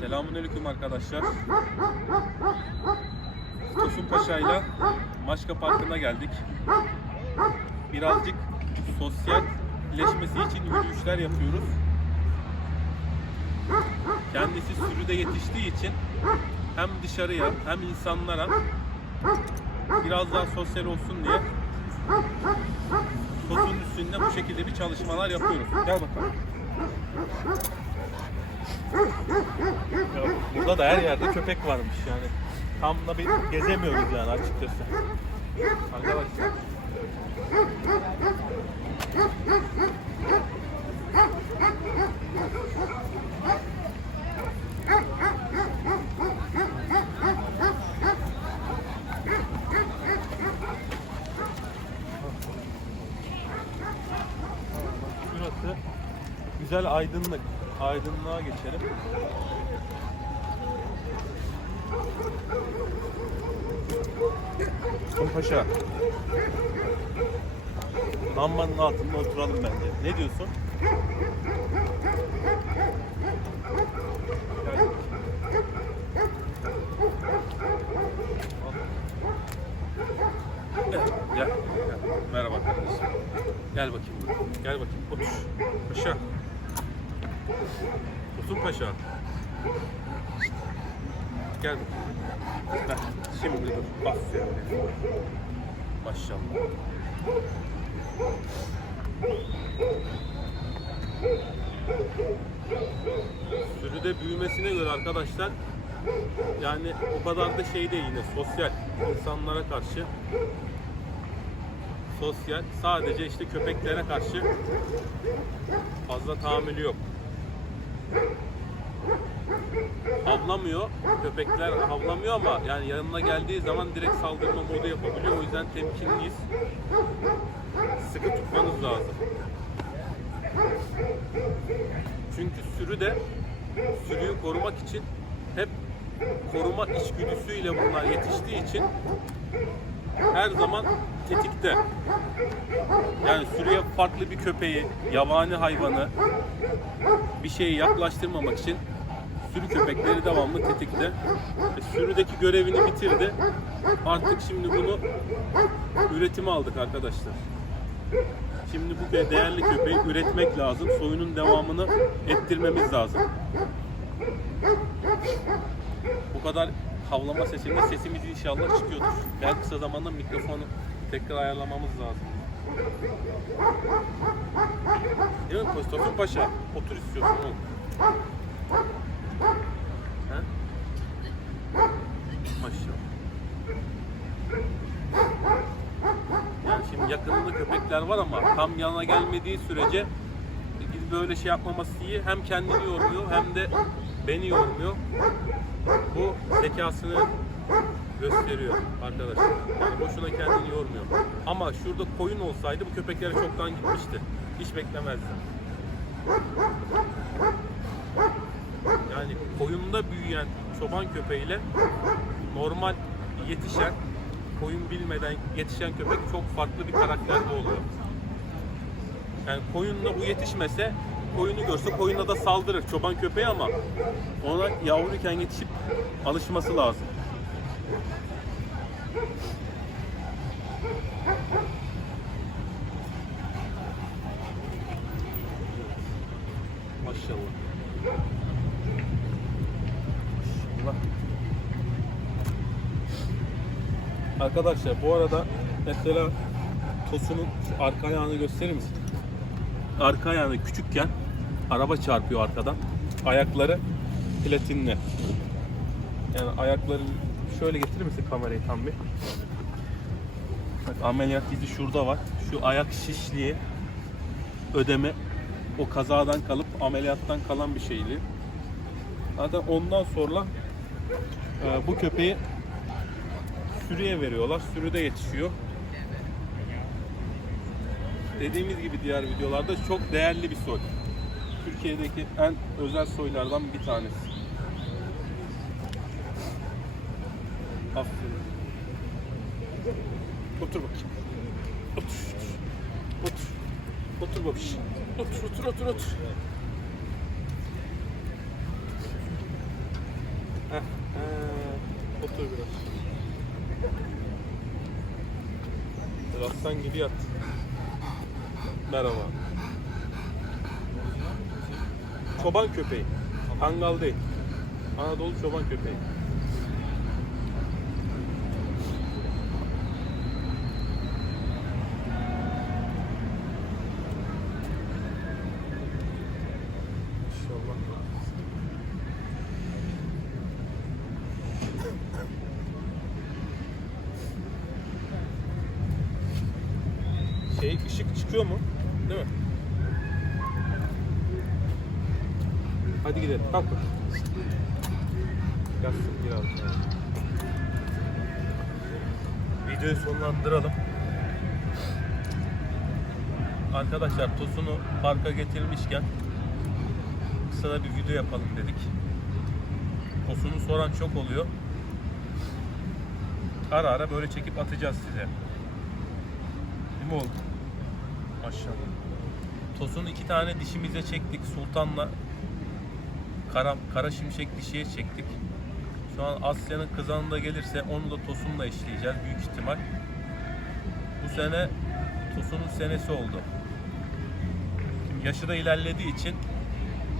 Selamünaleyküm arkadaşlar. Tosun Paşa ile Maşka Parkı'na geldik. Birazcık sosyalleşmesi için yürüyüşler yapıyoruz. Kendisi sürüde yetiştiği için hem dışarıya hem insanlara biraz daha sosyal olsun diye Tosun üstünde bu şekilde bir çalışmalar yapıyoruz. Gel bakalım. Ya, burada da her yerde köpek varmış yani. Tam da bir gezemiyoruz yani açıkçası. Arkadaşlar. Şurası güzel aydınlık. Aydınlığa geçelim. Tosun Paşa. Lambanın altında oturalım bence. Ne diyorsun? Gel, gel, gel. Merhaba kardeşim. Gel bakayım. Gel bakayım. Otur. Paşa. Tosun Paşa. Gel. Heh, şimdi dur. Aferin. Maşallah. Sürüde büyümesine göre arkadaşlar yani o kadar da şey değil yine sosyal insanlara karşı sosyal sadece işte köpeklere karşı fazla tahammülü yok. Havlamıyor. Köpekler havlamıyor ama yani yanına geldiği zaman direkt saldırma modu yapabiliyor. O yüzden temkinliyiz. Sıkı tutmanız lazım. Çünkü sürü de sürüyü korumak için hep koruma içgüdüsüyle bunlar yetiştiği için her zaman tetikte. Yani sürüye farklı bir köpeği, yabani hayvanı bir şeyi yaklaştırmamak için sürü köpekleri devamlı tetikte. E, sürüdeki görevini bitirdi. Artık şimdi bunu üretime aldık arkadaşlar. Şimdi bu değerli köpeği üretmek lazım. Soyunun devamını ettirmemiz lazım. Bu kadar havlama sesinde sesimiz inşallah çıkıyordur. En kısa zamanda mikrofonu tekrar ayarlamamız lazım. Değil mi Tosun Paşa? Otur istiyorsun oğlum. He? Maşallah. Yani şimdi yakınında köpekler var ama tam yanına gelmediği sürece böyle şey yapmaması iyi. Hem kendini yormuyor hem de beni yormuyor. Bu zekasını gösteriyor arkadaşlar. Yani boşuna kendini yormuyor. Ama şurada koyun olsaydı bu köpeklere çoktan gitmişti. Hiç beklemezdim. Yani koyunda büyüyen çoban köpeğiyle normal yetişen koyun bilmeden yetişen köpek çok farklı bir karakterde oluyor. Yani koyunla bu yetişmese koyunu görse koyuna da saldırır çoban köpeği ama ona yavruyken yetişip alışması lazım. Maşallah. Maşallah. Arkadaşlar bu arada mesela Tosun'un arka ayağını gösterir misin? Arka ayağını küçükken araba çarpıyor arkadan. Ayakları platinle. Yani ayakları şöyle getirir misin kamerayı tam bir? Bak ameliyat izi şurada var. Şu ayak şişliği ödeme o kazadan kalıp ameliyattan kalan bir şeyli. Zaten ondan sonra e, bu köpeği sürüye veriyorlar. Sürüde yetişiyor. Dediğimiz gibi diğer videolarda çok değerli bir soy. Türkiye'deki en özel soylardan bir tanesi. Aferin. Otur bakayım. Otur. Otur. Otur babiş. Otur, otur, otur, otur. Heh. Otur biraz. Gibi yat. Merhaba. Çoban köpeği. Kangal değil. Anadolu çoban köpeği. İnşallah. Şey ışık çıkıyor mu? Değil mi? Hadi gidelim. Kalk. Yatsın biraz. Videoyu sonlandıralım. Arkadaşlar Tosun'u parka getirmişken kısa da bir video yapalım dedik. Tosun'u soran çok oluyor. Ara ara böyle çekip atacağız size. Değil mi oğlum? Maşallah. Tosun iki tane dişimize çektik. Sultan'la kara, kara şimşek dişiye çektik. Şu an Asya'nın kızanı da gelirse onu da Tosun'la eşleyeceğiz büyük ihtimal. Bu sene Tosun'un senesi oldu. Şimdi yaşı da ilerlediği için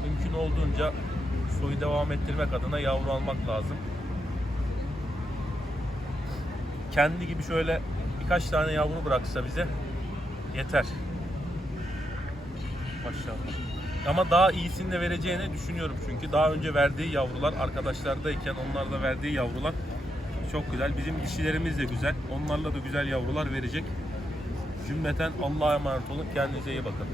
mümkün olduğunca soyu devam ettirmek adına yavru almak lazım. Kendi gibi şöyle birkaç tane yavru bıraksa bize yeter. Maşallah. Ama daha iyisini de vereceğini düşünüyorum çünkü daha önce verdiği yavrular arkadaşlardayken onlar da verdiği yavrular çok güzel. Bizim dişilerimiz de güzel. Onlarla da güzel yavrular verecek. Cümleten Allah'a emanet olun. Kendinize iyi bakın.